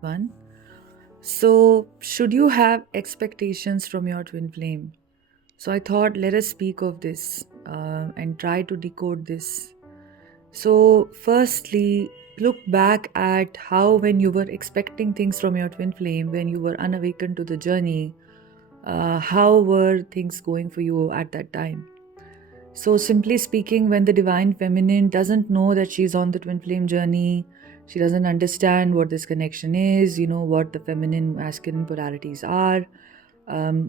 one. So, should you have expectations from your twin flame? So, I thought let us speak of this and try to decode this. So, firstly, look back at how, when you were expecting things from your twin flame, when you were unawakened to the journey, how were things going for you at that time? So, simply speaking, when the divine feminine doesn't know that she's on the twin flame journey, she doesn't understand what this connection is, what the feminine masculine polarities are.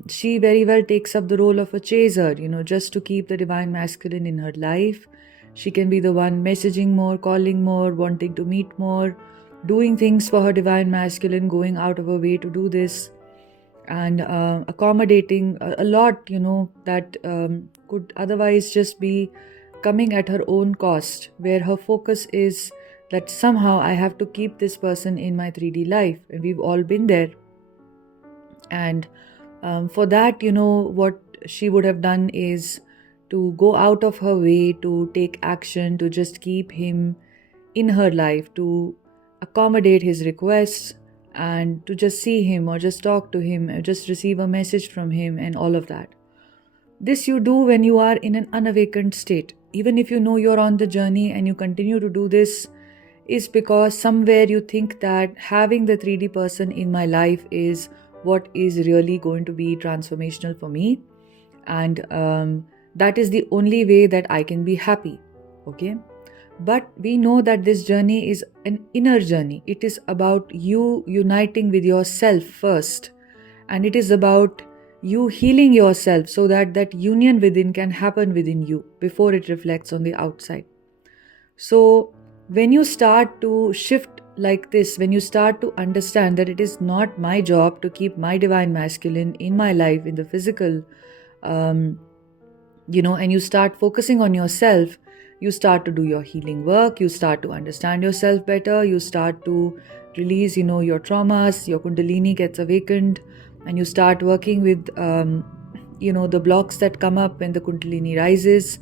She very well takes up the role of a chaser, just to keep the divine masculine in her life. She can be the one messaging more, calling more, wanting to meet more, doing things for her divine masculine, going out of her way to do this, and accommodating a lot, that could otherwise just be coming at her own cost, where her focus is that somehow I have to keep this person in my 3D life. And we've all been there. And for that, what she would have done is to go out of her way to take action, to just keep him in her life, to accommodate his requests, and to just see him or just talk to him or just receive a message from him and all of that. This you do when you are in an unawakened state. Even if you know you're on the journey and you continue to do this, is because somewhere you think that having the 3D person in my life is what is really going to be transformational for me. And that is the only way that I can be happy. Okay? But we know that this journey is an inner journey. It is about you uniting with yourself first. And it is about you healing yourself so that that union within can happen within you before it reflects on the outside. So when you start to shift like this, when you start to understand that it is not my job to keep my divine masculine in my life, in the physical, and you start focusing on yourself, you start to do your healing work, you start to understand yourself better, you start to release, your traumas, your kundalini gets awakened, and you start working with, the blocks that come up when the kundalini rises.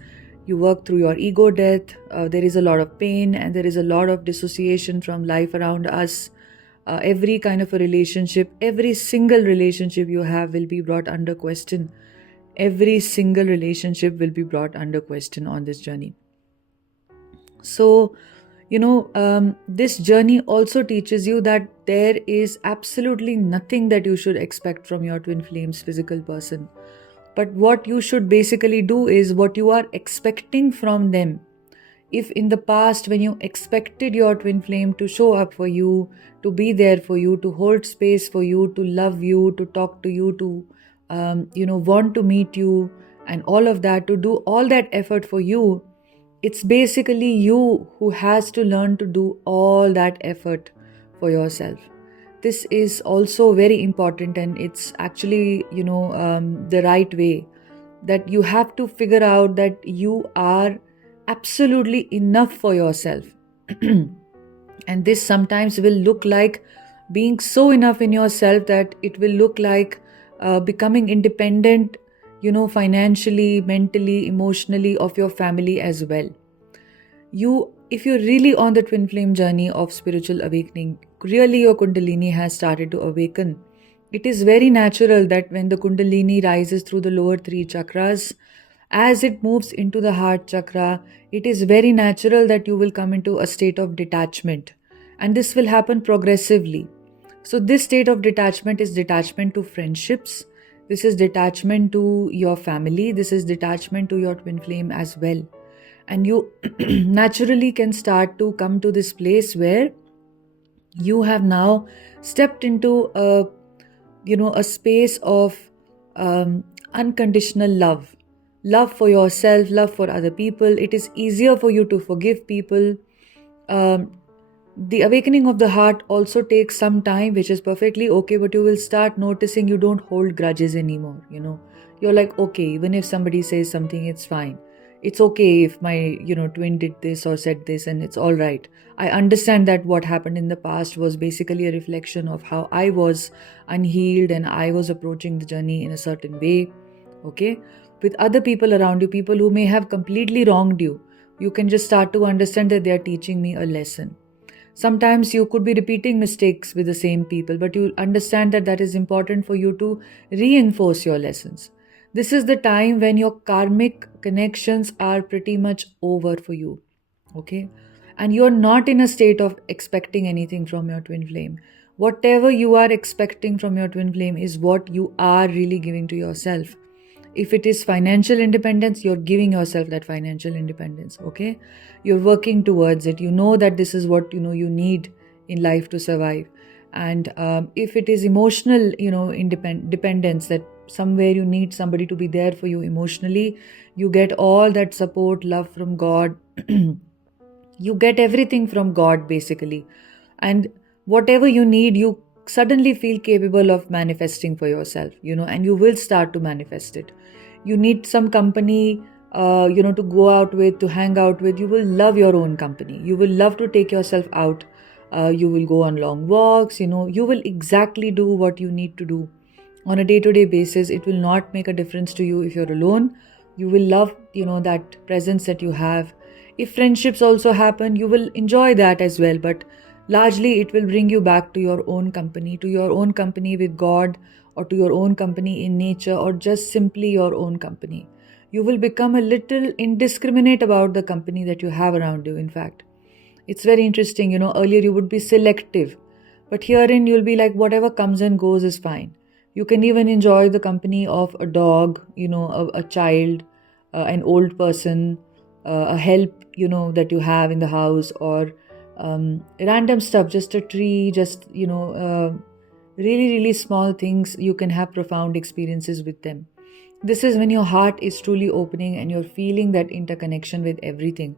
You work through your ego death. There is a lot of pain and there is a lot of dissociation from life around us. Every kind of a relationship, every single relationship you have will be brought under question. Every single relationship will be brought under question on this journey. So, this journey also teaches you that there is absolutely nothing that you should expect from your twin flame's physical person. But what you should basically do is what you are expecting from them. If in the past, when you expected your twin flame to show up for you, to be there for you, to hold space for you, to love you, to talk to you, to want to meet you, and all of that, to do all that effort for you, it's basically you who has to learn to do all that effort for yourself. This is also very important, and it's actually, the right way, that you have to figure out that you are absolutely enough for yourself. And this sometimes will look like being so enough in yourself that it will look like becoming independent, financially, mentally, emotionally, of your family as well. If you're really on the twin flame journey of spiritual awakening, really your kundalini has started to awaken. It is very natural that when the kundalini rises through the lower 3 chakras, as it moves into the heart chakra, it is very natural that you will come into a state of detachment. And this will happen progressively. So this state of detachment is detachment to friendships. This is detachment to your family. This is detachment to your twin flame as well. And you naturally can start to come to this place where you have now stepped into a space of unconditional love for yourself, love for other people. It is easier for you to forgive people. The awakening of the heart also takes some time, which is perfectly okay, but you will start noticing you don't hold grudges anymore. You're like, okay, even if somebody says something, it's fine. It's okay if my, twin did this or said this, and it's all right. I understand that what happened in the past was basically a reflection of how I was unhealed and I was approaching the journey in a certain way. Okay? With other people around you, people who may have completely wronged you, you can just start to understand that they are teaching me a lesson. Sometimes you could be repeating mistakes with the same people, but you understand that that is important for you to reinforce your lessons. This is the time when your karmic connections are pretty much over for you. Okay? And you're not in a state of expecting anything from your twin flame. Whatever you are expecting from your twin flame is what you are really giving to yourself. If it is financial independence, you're giving yourself that financial independence. Okay, you're working towards it. You know that this is what you need in life to survive. And if it is emotional dependence, that somewhere you need somebody to be there for you emotionally, you get all that support, love from God. You get everything from God basically. And whatever you need, you suddenly feel capable of manifesting for yourself, and you will start to manifest it. You need some company, to go out with, to hang out with. You will love your own company. You will love to take yourself out. You will go on long walks, you will exactly do what you need to do on a day-to-day basis. It will not make a difference to you if you're alone. You will love, that presence that you have. If friendships also happen, you will enjoy that as well, but largely it will bring you back to your own company, with God, or to your own company in nature, or just simply your own company. You will become a little indiscriminate about the company that you have around you. In fact, it's very interesting, earlier you would be selective, but herein you'll be like, whatever comes and goes is fine. You can even enjoy the company of a dog, a child, an old person, a help, that you have in the house, or random stuff, just a tree, just, really, really small things. You can have profound experiences with them. This is when your heart is truly opening and you're feeling that interconnection with everything.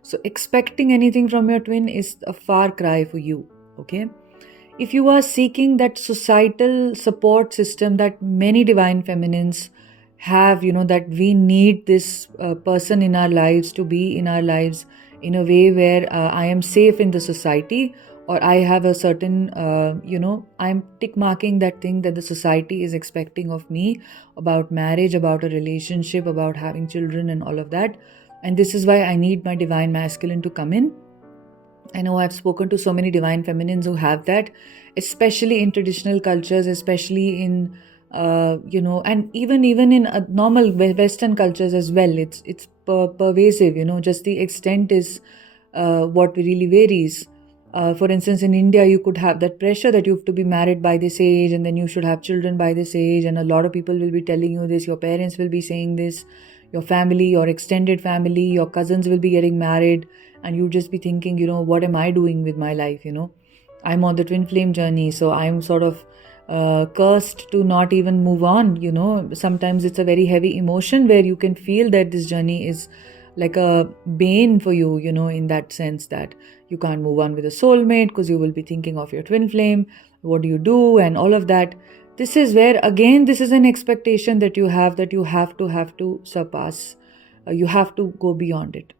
So expecting anything from your twin is a far cry for you, okay? If you are seeking that societal support system that many divine feminines have, that we need this person in our lives to be in our lives in a way where I am safe in the society, or I have a certain, I'm tick marking that thing that the society is expecting of me about marriage, about a relationship, about having children and all of that. And this is why I need my divine masculine to come in. I know I've spoken to so many divine feminines who have that, especially in traditional cultures, especially in, and even in normal Western cultures as well. It's pervasive, just the extent is what really varies. For instance, in India, you could have that pressure that you have to be married by this age, and then you should have children by this age. And a lot of people will be telling you this. Your parents will be saying this. Your family, your extended family, your cousins will be getting married. And you just be thinking, what am I doing with my life? I'm on the twin flame journey. So I'm sort of cursed to not even move on. Sometimes it's a very heavy emotion where you can feel that this journey is like a bane for you, in that sense that you can't move on with a soulmate because you will be thinking of your twin flame. What do you do? And all of that. This is where, again, this is an expectation that you have to surpass. You have to go beyond it.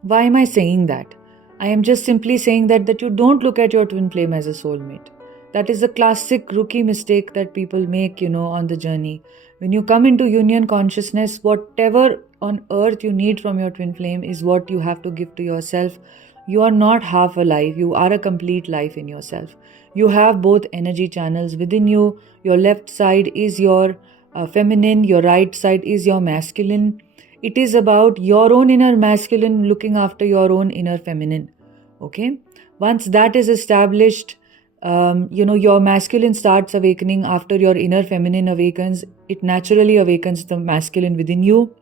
Why am I saying that? I am just simply saying that you don't look at your twin flame as a soulmate. That is a classic rookie mistake that people make, on the journey. When you come into union consciousness, whatever on earth you need from your twin flame is what you have to give to yourself. You are not half alive. You are a complete life in yourself. You have both energy channels within you. Your left side is your feminine. Your right side is your masculine. It is about your own inner masculine looking after your own inner feminine. Okay? Once that is established, your masculine starts awakening after your inner feminine awakens. It naturally awakens the masculine within you.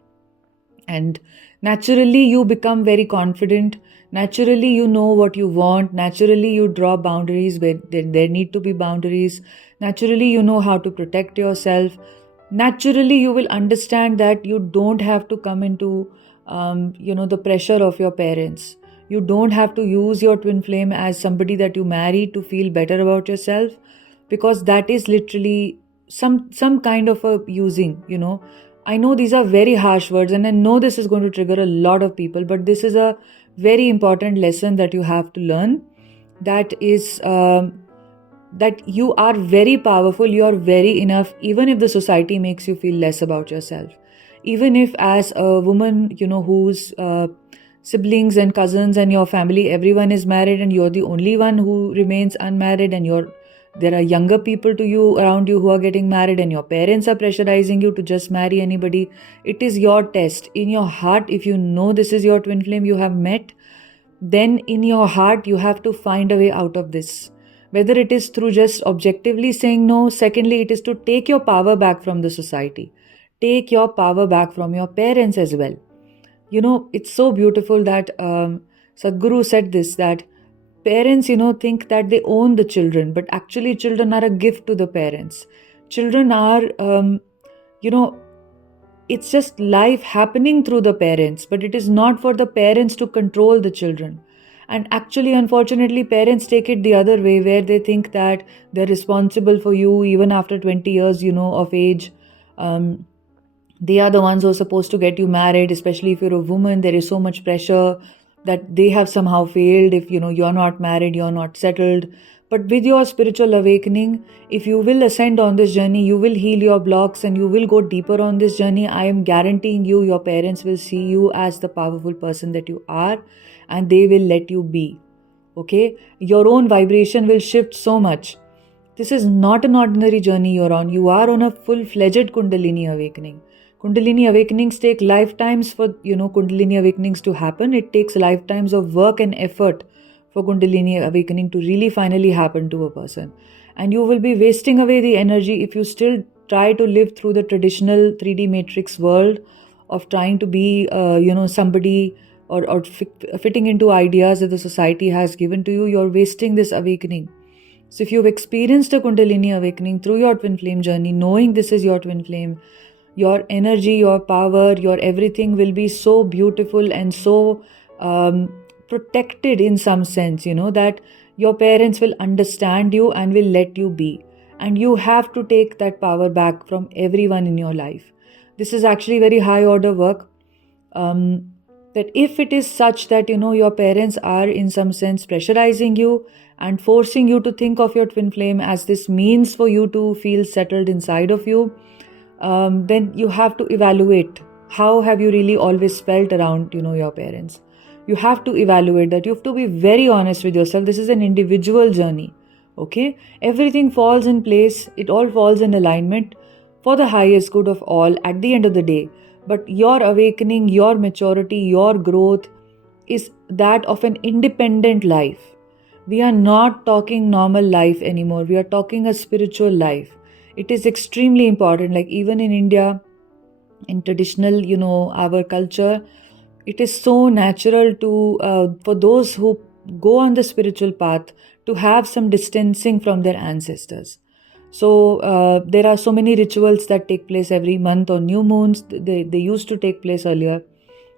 And naturally you become very confident. Naturally you know what you want. Naturally you draw boundaries where there need to be boundaries. Naturally you know how to protect yourself. Naturally you will understand that you don't have to come into the pressure of your parents. You don't have to use your twin flame as somebody that you marry to feel better about yourself, because that is literally some kind of a using. I know these are very harsh words, and I know this is going to trigger a lot of people, but this is a very important lesson that you have to learn. That is that you are very powerful, you are very enough, even if the society makes you feel less about yourself. Even if as a woman, who's siblings and cousins and your family, everyone is married and you're the only one who remains unmarried, and there are younger people to you around you who are getting married, and your parents are pressurizing you to just marry anybody. It is your test. In your heart, if you know this is your twin flame you have met, then in your heart you have to find a way out of this. Whether it is through just objectively saying no, secondly, it is to take your power back from the society. Take your power back from your parents as well. It's so beautiful that Sadhguru said this, that parents, think that they own the children, but actually children are a gift to the parents. Children are, it's just life happening through the parents, but it is not for the parents to control the children. And actually, unfortunately, parents take it the other way, where they think that they're responsible for you even after 20 years, of age. They are the ones who are supposed to get you married, especially if you're a woman. There is so much pressure that they have somehow failed. If you're not married, you're not settled. But with your spiritual awakening, if you will ascend on this journey, you will heal your blocks and you will go deeper on this journey. I am guaranteeing you, your parents will see you as the powerful person that you are, and they will let you be. Okay? Your own vibration will shift so much. This is not an ordinary journey you're on. You are on a full-fledged Kundalini awakening. Kundalini awakenings take lifetimes for, Kundalini awakenings to happen. It takes lifetimes of work and effort for Kundalini awakening to really finally happen to a person. And you will be wasting away the energy if you still try to live through the traditional 3D matrix world of trying to be, somebody or fitting into ideas that the society has given to you. You're wasting this awakening. So if you've experienced a Kundalini awakening through your twin flame journey, knowing this is your twin flame, your energy, your power, your everything will be so beautiful and so protected in some sense, that your parents will understand you and will let you be. And you have to take that power back from everyone in your life. This is actually very high order work. That if it is such that, your parents are in some sense pressurizing you and forcing you to think of your twin flame as this means for you to feel settled inside of you, then you have to evaluate how have you really always felt around, your parents. You have to evaluate that. You have to be very honest with yourself. This is an individual journey. Okay? Everything falls in place. It all falls in alignment for the highest good of all at the end of the day. But your awakening, your maturity, your growth is that of an independent life. We are not talking normal life anymore. We are talking a spiritual life. It is extremely important. Like even in India, in traditional, our culture, it is so natural to, for those who go on the spiritual path, to have some distancing from their ancestors. So there are so many rituals that take place every month on new moons. They used to take place earlier,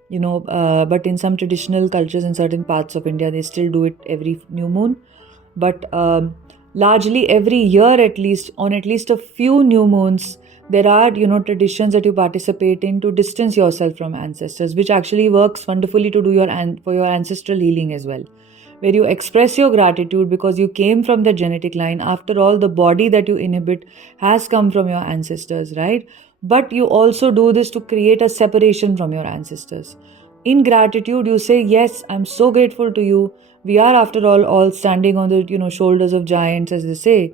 but in some traditional cultures in certain parts of India, they still do it every new moon. But largely every year, at least a few new moons, there are traditions that you participate in to distance yourself from ancestors, which actually works wonderfully to do for your ancestral healing as well, where you express your gratitude because you came from the genetic line. After all, the body that you inhabit has come from your ancestors, right? But you also do this to create a separation from your ancestors. In gratitude, you say, yes, I'm so grateful to you. We are, after all standing on the shoulders of giants, as they say.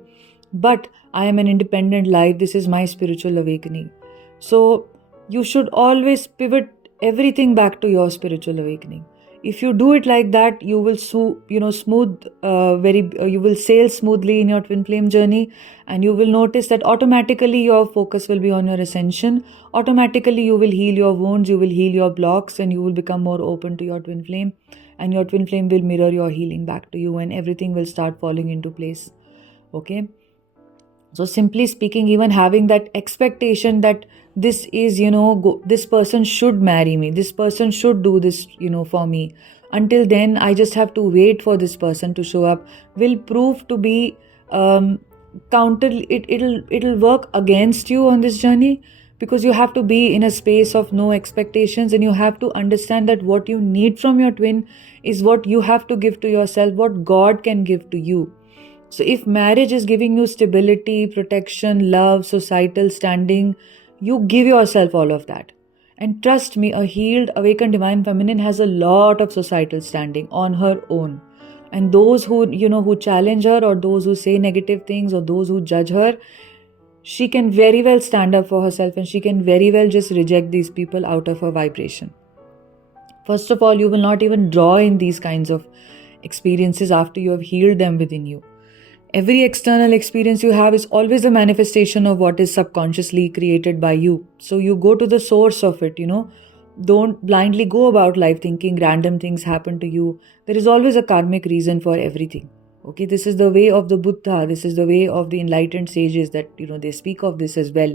But I am an independent life. This is my spiritual awakening. So you should always pivot everything back to your spiritual awakening. If you do it like that, you will you will sail smoothly in your twin flame journey, and you will notice that automatically your focus will be on your ascension. Automatically you will heal your wounds, you will heal your blocks, and you will become more open to your twin flame, and your twin flame will mirror your healing back to you, and everything will start falling into place. Okay? So simply speaking, even having that expectation that this is, this person should marry me, this person should do this, for me. Until then, I just have to wait for this person to show up, will prove to be counter. It'll work against you on this journey, because you have to be in a space of no expectations, and you have to understand that what you need from your twin is what you have to give to yourself, what God can give to you. So if marriage is giving you stability, protection, love, societal standing, you give yourself all of that. And trust me, a healed, awakened divine feminine has a lot of societal standing on her own. And those who, who challenge her, or those who say negative things, or those who judge her, she can very well stand up for herself, and she can very well just reject these people out of her vibration. First of all, you will not even draw in these kinds of experiences after you have healed them within you. Every external experience you have is always a manifestation of what is subconsciously created by you. So you go to the source of it, Don't blindly go about life thinking random things happen to you. There is always a karmic reason for everything. Okay, this is the way of the Buddha. This is the way of the enlightened sages that, they speak of this as well.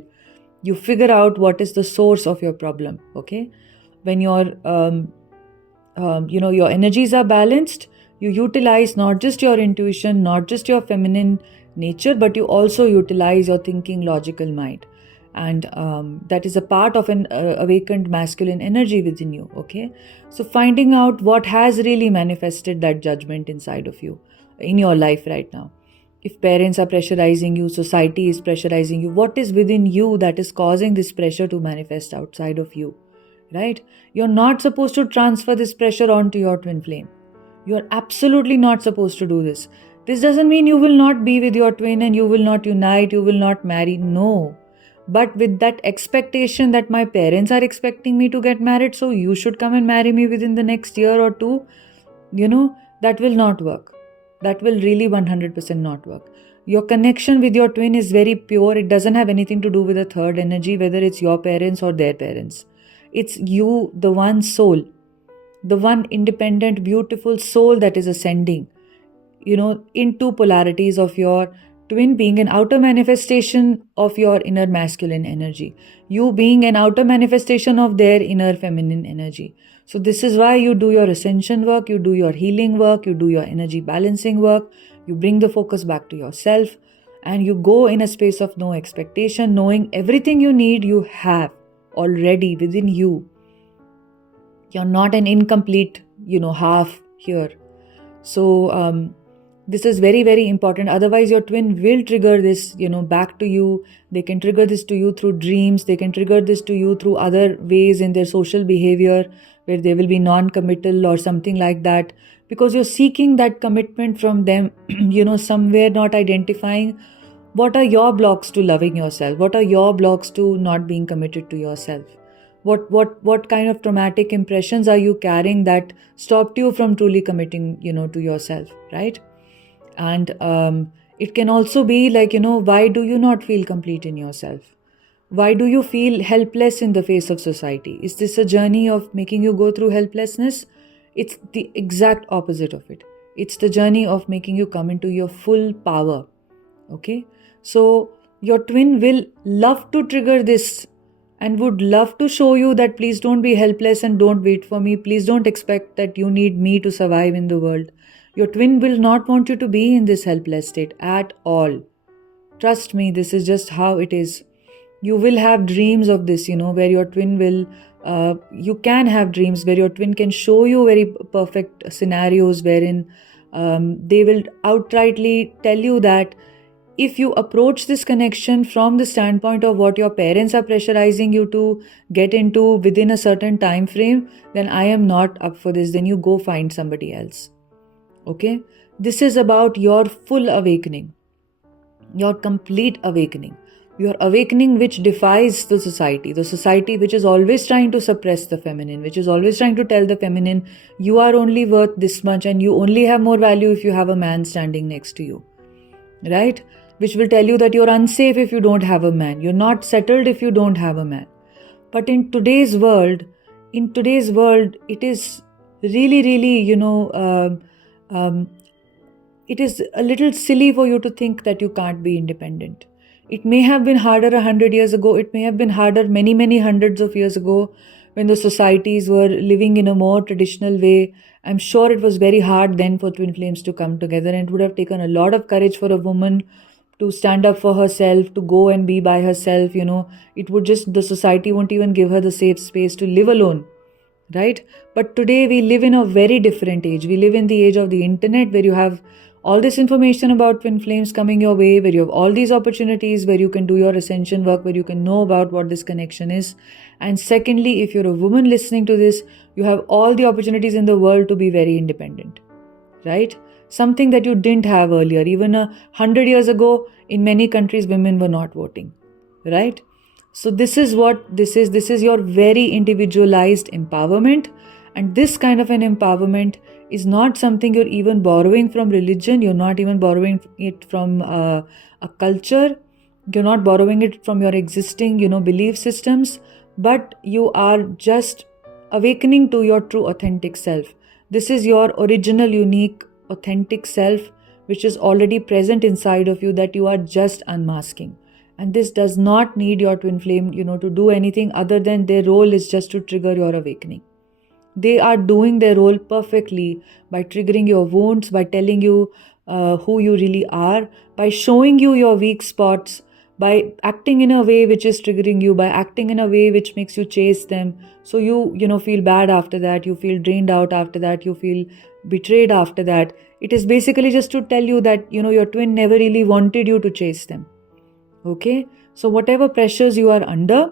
You figure out what is the source of your problem. Okay, when your energies are balanced, you utilize not just your intuition, not just your feminine nature, but you also utilize your thinking logical mind. And that is a part of an awakened masculine energy within you. Okay, so finding out what has really manifested that judgment inside of you in your life right now. If parents are pressurizing you, society is pressurizing you, what is within you that is causing this pressure to manifest outside of you? Right? You're not supposed to transfer this pressure onto your twin flame. You're absolutely not supposed to do this. This doesn't mean you will not be with your twin and you will not unite, you will not marry. No. But with that expectation that my parents are expecting me to get married, so you should come and marry me within the next year or two, that will not work. That will really 100% not work. Your connection with your twin is very pure. It doesn't have anything to do with a third energy, whether it's your parents or their parents. It's you, the one soul, the one independent, beautiful soul that is ascending, into polarities of your twin being an outer manifestation of your inner masculine energy, you being an outer manifestation of their inner feminine energy. So this is why you do your ascension work, you do your healing work, you do your energy balancing work, you bring the focus back to yourself, and you go in a space of no expectation, knowing everything you need you have already within you. You're not an incomplete, half here. So this is very, very important. Otherwise, your twin will trigger this, back to you. They can trigger this to you through dreams. They can trigger this to you through other ways in their social behavior, where they will be non-committal or something like that. Because you're seeking that commitment from them, somewhere not identifying what are your blocks to loving yourself. What are your blocks to not being committed to yourself? What kind of traumatic impressions are you carrying that stopped you from truly committing, to yourself, right? And it can also be like, why do you not feel complete in yourself? Why do you feel helpless in the face of society? Is this a journey of making you go through helplessness? It's the exact opposite of it. It's the journey of making you come into your full power. Okay? So your twin will love to trigger this and would love to show you that please don't be helpless and don't wait for me. Please don't expect that you need me to survive in the world. Your twin will not want you to be in this helpless state at all. Trust me, this is just how it is. You will have dreams of this, where your twin will, you can have dreams where your twin can show you very perfect scenarios wherein they will outrightly tell you that if you approach this connection from the standpoint of what your parents are pressurizing you to get into within a certain time frame, then I am not up for this. Then you go find somebody else. Okay? This is about your full awakening, your complete awakening, your awakening which defies the society which is always trying to suppress the feminine, which is always trying to tell the feminine, you are only worth this much and you only have more value if you have a man standing next to you. Right? Which will tell you that you're unsafe if you don't have a man. You're not settled if you don't have a man. But in today's world, it is really, really, it is a little silly for you to think that you can't be independent. It may have been harder 100 years ago. It may have been harder many, many hundreds of years ago when the societies were living in a more traditional way. I'm sure it was very hard then for twin flames to come together, and it would have taken a lot of courage for a woman to stand up for herself, to go and be by herself, it would just, the society won't even give her the safe space to live alone, right? But today we live in a very different age. We live in the age of the internet where you have all this information about twin flames coming your way, where you have all these opportunities, where you can do your ascension work, where you can know about what this connection is. And secondly, if you're a woman listening to this, you have all the opportunities in the world to be very independent, right? Something that you didn't have earlier. Even 100 years ago, in many countries, women were not voting, right? So this is what this is. This is your very individualized empowerment. And this kind of an empowerment is not something you're even borrowing from religion. You're not even borrowing it from a culture. You're not borrowing it from your existing, belief systems, but you are just awakening to your true authentic self. This is your original, unique, authentic self, which is already present inside of you, that you are just unmasking. And this does not need your twin flame, to do anything other than their role is just to trigger your awakening. They are doing their role perfectly by triggering your wounds, by telling you who you really are, by showing you your weak spots, by acting in a way which is triggering you, by acting in a way which makes you chase them. So you feel bad after that, you feel drained out after that, you feel betrayed after that. It is basically just to tell you that, your twin never really wanted you to chase them. Okay? So whatever pressures you are under,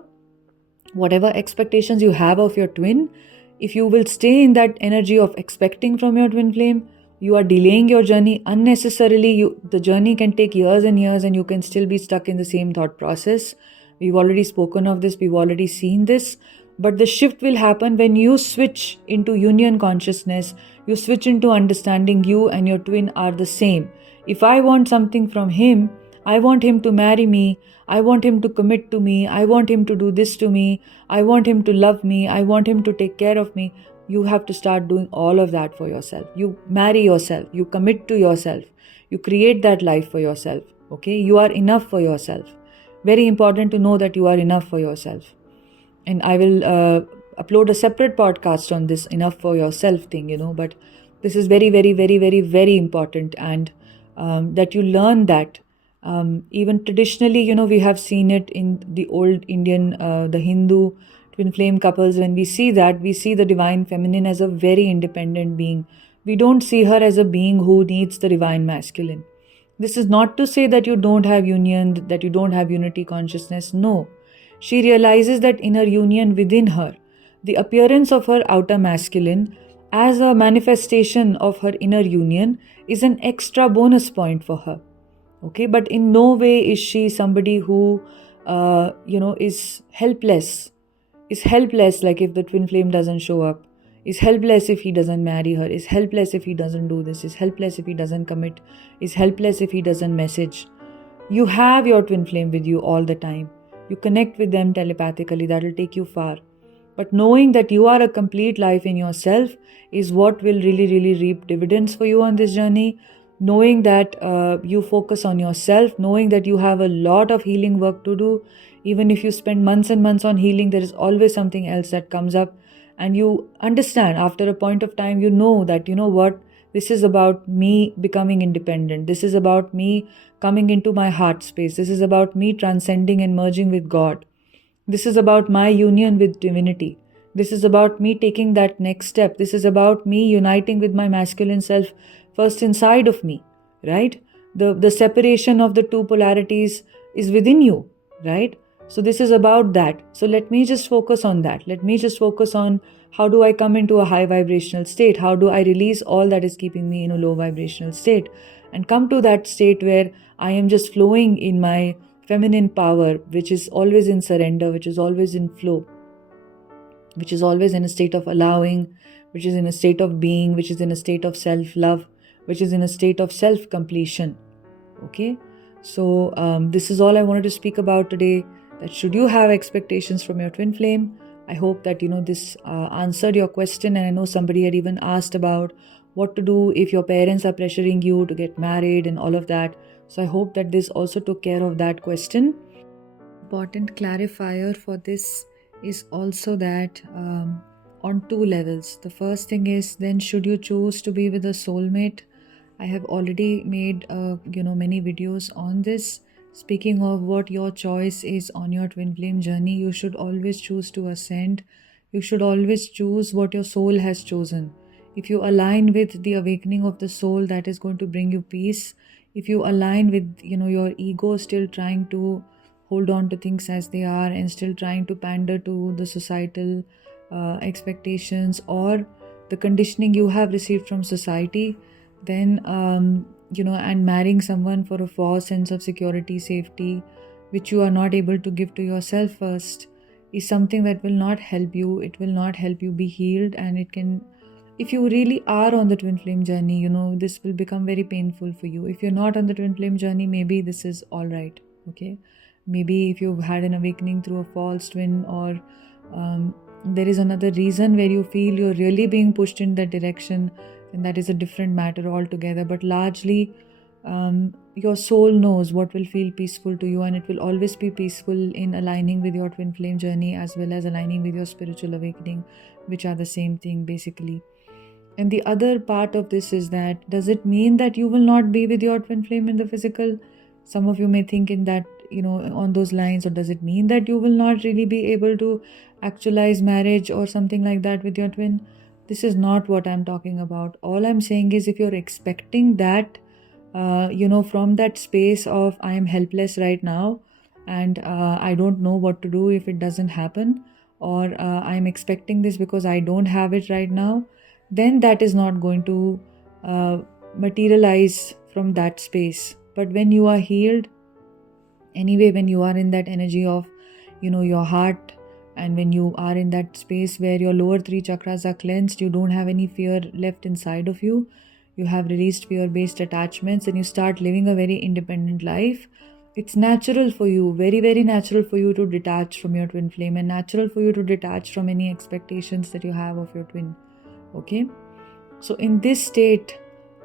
whatever expectations you have of your twin, if you will stay in that energy of expecting from your twin flame, you are delaying your journey unnecessarily. The journey can take years and years, and you can still be stuck in the same thought process. We've already spoken of this, we've already seen this. But the shift will happen when you switch into union consciousness, you switch into understanding you and your twin are the same. If I want something from him, I want him to marry me, I want him to commit to me, I want him to do this to me, I want him to love me, I want him to take care of me. You have to start doing all of that for yourself. You marry yourself, you commit to yourself, you create that life for yourself. Okay, you are enough for yourself. Very important to know that you are enough for yourself. And I will upload a separate podcast on this enough for yourself thing, but this is very, very, very, very, very important. And that you learn that. Even traditionally, we have seen it in the old Indian, the Hindu twin flame couples. When we see that, we see the divine feminine as a very independent being. We don't see her as a being who needs the divine masculine. This is not to say that you don't have union, that you don't have unity consciousness. No. She realizes that inner union within her, the appearance of her outer masculine as a manifestation of her inner union, is an extra bonus point for her. Okay, but in no way is she somebody who, is helpless. Is helpless, like if the twin flame doesn't show up. Is helpless if he doesn't marry her. Is helpless if he doesn't do this. Is helpless if he doesn't commit. Is helpless if he doesn't message. You have your twin flame with you all the time. You connect with them telepathically. That will take you far. But knowing that you are a complete life in yourself is what will really, really reap dividends for you on this journey. Knowing that you focus on yourself, knowing that you have a lot of healing work to do. Even if you spend months and months on healing, there is always something else that comes up. And you understand after a point of time, you know that, what, this is about me becoming independent. This is about me coming into my heart space. This is about me transcending and merging with God. This is about my union with divinity. This is about me taking that next step. This is about me uniting with my masculine self first inside of me, right? The separation of the two polarities is within you, right? So this is about that. So let me just focus on that. Let me just focus on how do I come into a high vibrational state? How do I release all that is keeping me in a low vibrational state? And come to that state where I am just flowing in my feminine power, which is always in surrender, which is always in flow, which is always in a state of allowing, which is in a state of being, which is in a state of self-love, which is in a state of self-completion. Okay? So this is all I wanted to speak about today. That should you have expectations from your twin flame, I hope that this answered your question. And I know somebody had even asked about what to do if your parents are pressuring you to get married and all of that. So I hope that this also took care of that question. Important clarifier for this is also that on two levels. The first thing is, then should you choose to be with a soulmate? I have already made many videos on this. Speaking of what your choice is on your twin flame journey, you should always choose to ascend. You should always choose what your soul has chosen. if you align with the awakening of the soul, that is going to bring you peace. If you align with, your ego still trying to hold on to things as they are and still trying to pander to the societal expectations or the conditioning you have received from society, then and marrying someone for a false sense of security, safety, which you are not able to give to yourself first, is something that will not help you. It will not help you be healed, and it can, if you really are on the twin flame journey, this will become very painful for you. If you're not on the twin flame journey, maybe this is all right. Okay, maybe if you've had an awakening through a false twin, or there is another reason where you feel you're really being pushed in that direction, and that is a different matter altogether. But largely, your soul knows what will feel peaceful to you, and it will always be peaceful in aligning with your twin flame journey as well as aligning with your spiritual awakening, which are the same thing basically. And the other part of this is that, does it mean that you will not be with your twin flame in the physical? Some of you may think in that, on those lines. Or does it mean that you will not really be able to actualize marriage or something like that with your twin? This is not what I'm talking about. All I'm saying is, if you're expecting that, from that space of I am helpless right now, and I don't know what to do if it doesn't happen, or I'm expecting this because I don't have it right now, then that is not going to materialize from that space. But when you are healed, anyway, when you are in that energy of, your heart, and when you are in that space where your lower 3 chakras are cleansed, you don't have any fear left inside of you, you have released fear-based attachments, and you start living a very independent life, it's natural for you, very, very natural for you to detach from your twin flame, and natural for you to detach from any expectations that you have of your twin. Okay, so in this state,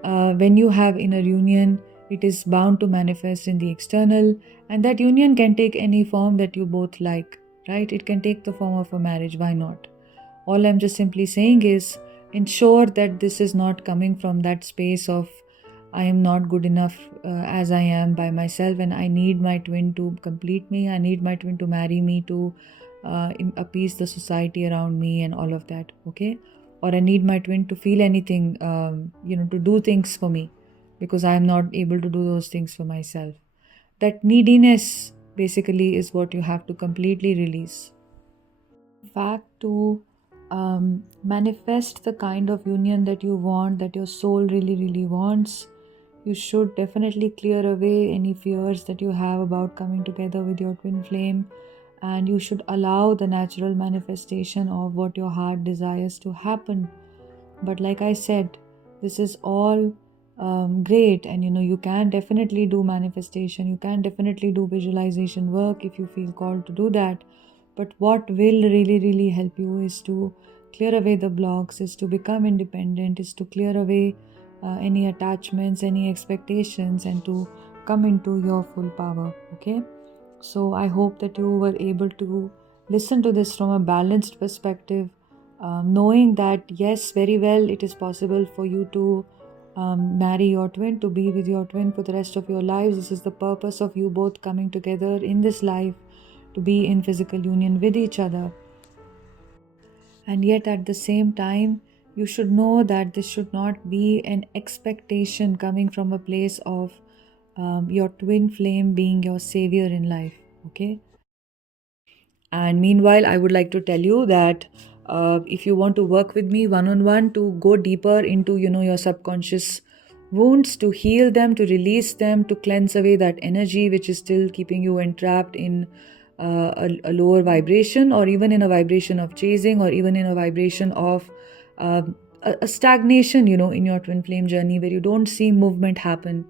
when you have inner union, it is bound to manifest in the external, and that union can take any form that you both like, right? It can take the form of a marriage. Why not? All I'm just simply saying is, ensure that this is not coming from that space of I am not good enough as I am by myself, and I need my twin to complete me. I need my twin to marry me, to appease the society around me and all of that. Okay, or I need my twin to feel anything, to do things for me, because I am not able to do those things for myself. That neediness basically is what you have to completely release. In fact, to manifest the kind of union that you want, that your soul really, really wants, you should definitely clear away any fears that you have about coming together with your twin flame, and you should allow the natural manifestation of what your heart desires to happen. But like I said, this is all great, and you can definitely do manifestation, you can definitely do visualization work if you feel called to do that. But what will really, really help you is to clear away the blocks, is to become independent, is to clear away any attachments, any expectations, and to come into your full power. Okay, so I hope that you were able to listen to this from a balanced perspective, knowing that yes, very well, it is possible for you to marry your twin, to be with your twin for the rest of your lives. This is the purpose of you both coming together in this life, to be in physical union with each other. And yet at the same time, you should know that this should not be an expectation coming from a place of your twin flame being your savior in life. Okay, and meanwhile, I would like to tell you that if you want to work with me one-on-one to go deeper into, your subconscious wounds, to heal them, to release them, to cleanse away that energy which is still keeping you entrapped in a lower vibration, or even in a vibration of chasing, or even in a vibration of a stagnation, in your twin flame journey, where you don't see movement happen.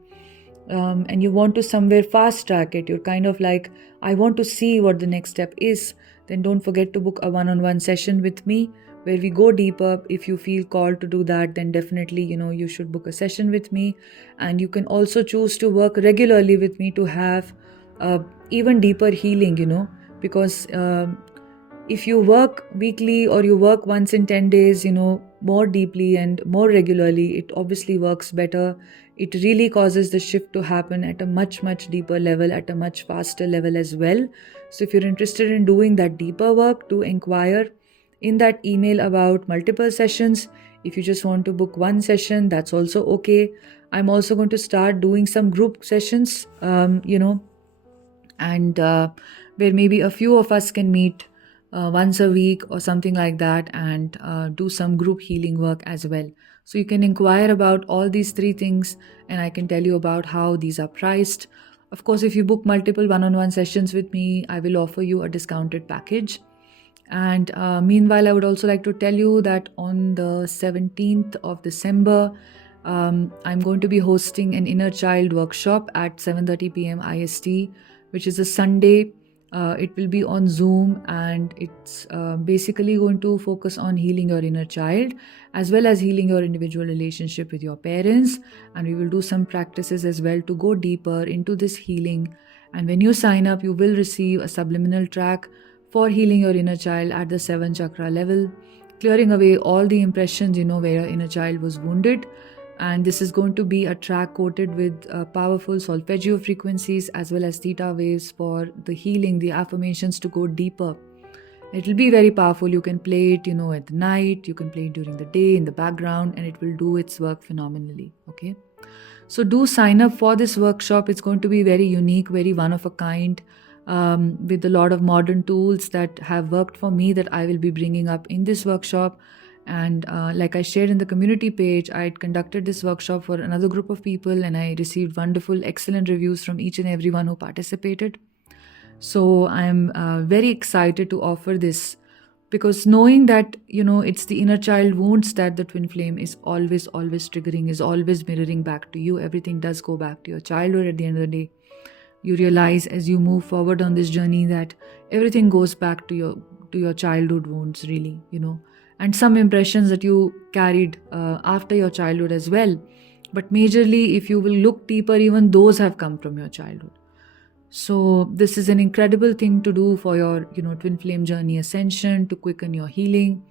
And you want to somewhere fast track it, you're kind of like, I want to see what the next step is, then don't forget to book a one-on-one session with me where we go deeper. If you feel called to do that, then definitely, you should book a session with me. And you can also choose to work regularly with me to have even deeper healing, because if you work weekly, or you work once in 10 days, more deeply and more regularly, it obviously works better. It really causes the shift to happen at a much, much deeper level, at a much faster level as well. So if you're interested in doing that deeper work, do inquire in that email about multiple sessions. If you just want to book one session, that's also okay. I'm also going to start doing some group sessions, and where maybe a few of us can meet once a week or something like that, and do some group healing work as well. So you can inquire about all these three things, and I can tell you about how these are priced. Of course, if you book multiple one-on-one sessions with me, I will offer you a discounted package. And meanwhile, I would also like to tell you that on the 17th of December, I'm going to be hosting an inner child workshop at 7:30 p.m. IST, which is a Sunday. It will be on Zoom, and it's basically going to focus on healing your inner child as well as healing your individual relationship with your parents. And we will do some practices as well to go deeper into this healing. And when you sign up, you will receive a subliminal track for healing your inner child at the 7th chakra level, clearing away all the impressions, where your inner child was wounded. And this is going to be a track coated with powerful solfeggio frequencies as well as theta waves for the healing, the affirmations to go deeper. It will be very powerful. You can play it, at the night, you can play it during the day in the background, and it will do its work phenomenally. Okay. So do sign up for this workshop. It's going to be very unique, very one of a kind, with a lot of modern tools that have worked for me that I will be bringing up in this workshop. And like I shared in the community page, I had conducted this workshop for another group of people, and I received wonderful, excellent reviews from each and everyone who participated. So I'm very excited to offer this, because knowing that it's the inner child wounds that the twin flame is always triggering, is always mirroring back to you. Everything does go back to your childhood at the end of the day. You realize as you move forward on this journey that everything goes back to your childhood wounds, really, and some impressions that you carried after your childhood as well. But majorly, if you will look deeper, even those have come from your childhood. So this is an incredible thing to do for your, twin flame journey ascension, to quicken your healing.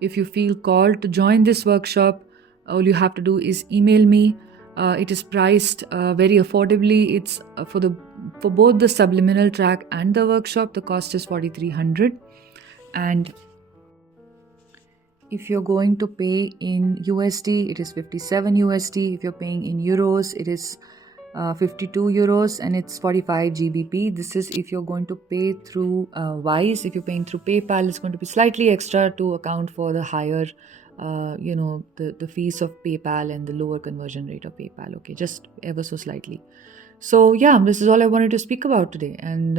If you feel called to join this workshop, all you have to do is email me. It is priced very affordably. It's for both the subliminal track and the workshop. The cost is 4,300, and if you're going to pay in USD, it is 57 USD. If you're paying in euros, it is 52 euros, and it's 45 GBP. This is if you're going to pay through Wise. If you're paying through PayPal, it's going to be slightly extra to account for the higher, the fees of PayPal and the lower conversion rate of PayPal. Okay, just ever so slightly. So yeah, this is all I wanted to speak about today. And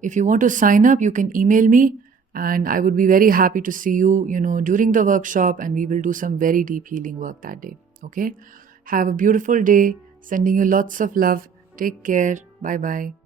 if you want to sign up, you can email me, and I would be very happy to see you, during the workshop, and we will do some very deep healing work that day. Okay, have a beautiful day. Sending you lots of love. Take care. Bye bye.